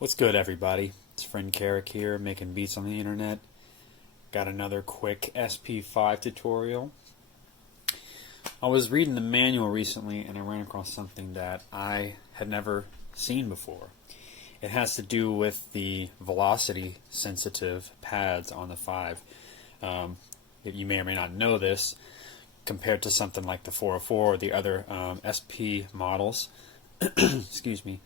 What's good, everybody? It's friend Carrick here, making beats on the internet. Got another quick SP5 tutorial. I was reading the manual recently and I ran across something that I had never seen before. It has to do with the velocity sensitive pads on the 5. You may or may not know this, compared to something like the 404 or the other SP models. Excuse me.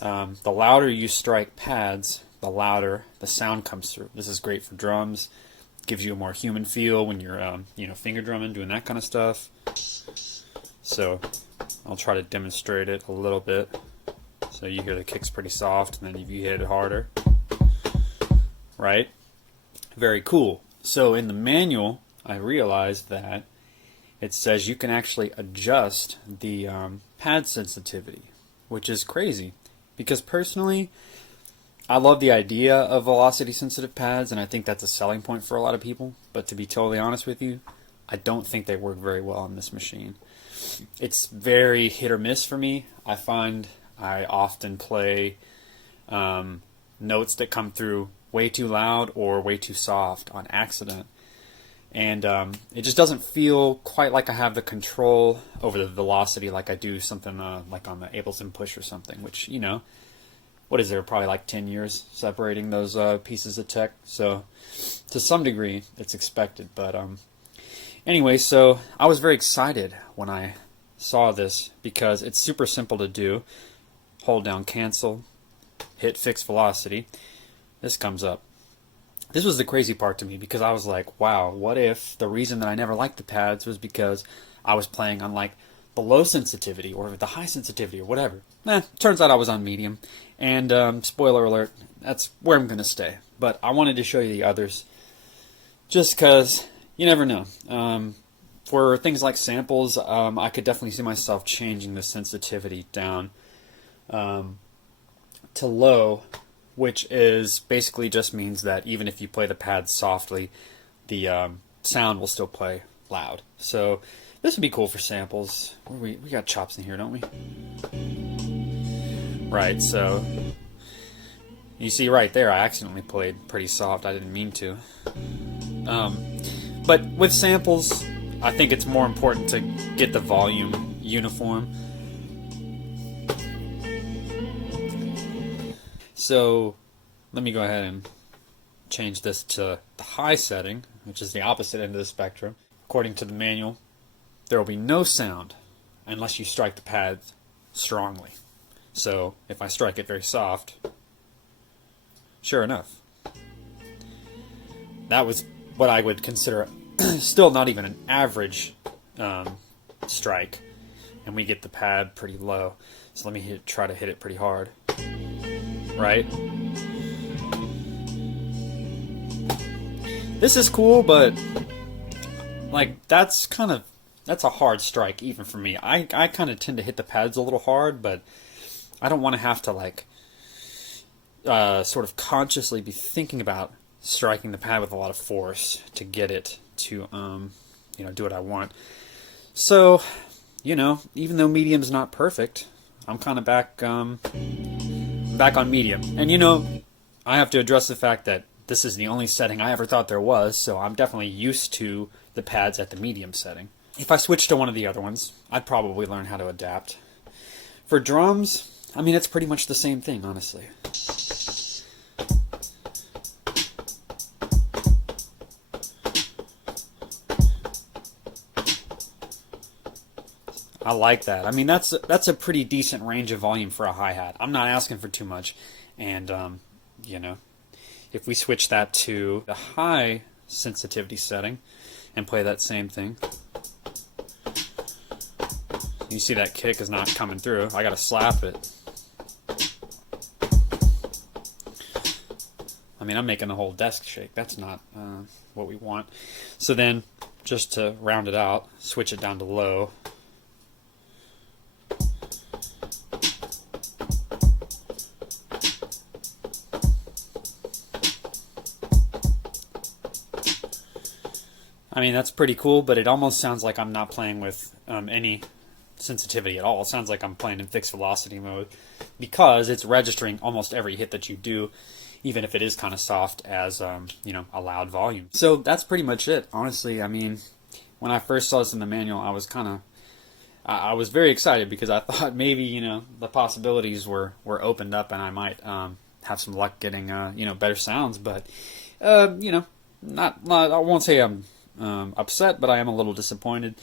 The louder you strike pads, the louder the sound comes through. This is great for drums. Gives you a more human feel when you're, finger drumming, doing that kind of stuff. So I'll try to demonstrate it a little bit. So you hear the kicks pretty soft, and then you hit it harder. Right? Very cool. So in the manual, I realized that it says you can actually adjust the pad sensitivity, which is crazy. Because personally, I love the idea of velocity sensitive pads, and I think that's a selling point for a lot of people. But to be totally honest with you, I don't think they work very well on this machine. It's very hit or miss for me. I find I often play notes that come through way too loud or way too soft on accident. And it just doesn't feel quite like I have the control over the velocity like I do something like on the Ableton Push or something, which, what is there, probably like 10 years separating those pieces of tech. So to some degree, it's expected. But anyway, so I was very excited when I saw this because it's super simple to do. Hold down cancel, hit fixed velocity. This comes up. This was the crazy part to me because I was like, wow, what if the reason that I never liked the pads was because I was playing on like the low sensitivity or the high sensitivity or whatever. Turns out I was on medium. And spoiler alert, that's where I'm going to stay. But I wanted to show you the others just because you never know. For things like samples, I could definitely see myself changing the sensitivity down to low, which is basically just means that even if you play the pads softly, the sound will still play loud. So this would be cool for samples. We got chops in here, don't we? Right, so you see right there, I accidentally played pretty soft. I didn't mean to. But with samples, I think it's more important to get the volume uniform. So let me go ahead and change this to the high setting, which is the opposite end of the spectrum. According to the manual, there will be no sound unless you strike the pads strongly. So if I strike it very soft, sure enough, that was what I would consider still not even an average strike, and we get the pad pretty low. So let me try to hit it pretty hard. Right? This is cool, but like that's a hard strike even for me. I kind of tend to hit the pads a little hard, but I don't want to have to like sort of consciously be thinking about striking the pad with a lot of force to get it to do what I want. So, even though medium's not perfect, I'm kind of back on medium. And I have to address the fact that this is the only setting I ever thought there was, so I'm definitely used to the pads at the medium setting. If I switched to one of the other ones, I'd probably learn how to adapt. For drums, it's pretty much the same thing, honestly. I like that. That's a pretty decent range of volume for a hi-hat. I'm not asking for too much. And, if we switch that to the high sensitivity setting and play that same thing, you see that kick is not coming through. I gotta slap it. I'm making the whole desk shake. That's not what we want. So then, just to round it out, switch it down to low. That's pretty cool, but it almost sounds like I'm not playing with any sensitivity at all. It sounds like I'm playing in fixed velocity mode, because it's registering almost every hit that you do, even if it is kind of soft as a loud volume. So that's pretty much it. Honestly, I mean, when I first saw this in the manual, I was very excited because I thought maybe the possibilities were opened up and I might have some luck getting better sounds. But not I won't say I'm upset, but I am a little disappointed.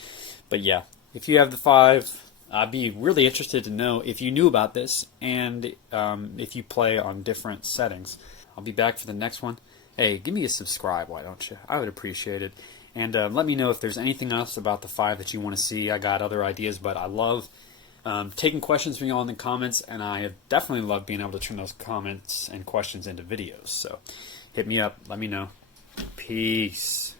But yeah, if you have the 5, I'd be really interested to know if you knew about this and if you play on different settings. I'll be back for the next one. Hey, give me a subscribe, why don't you? I would appreciate it. And let me know if there's anything else about the 5 that you want to see. I got other ideas, but I love taking questions from you all in the comments, and I definitely love being able to turn those comments and questions into videos. So hit me up, let me know. Peace.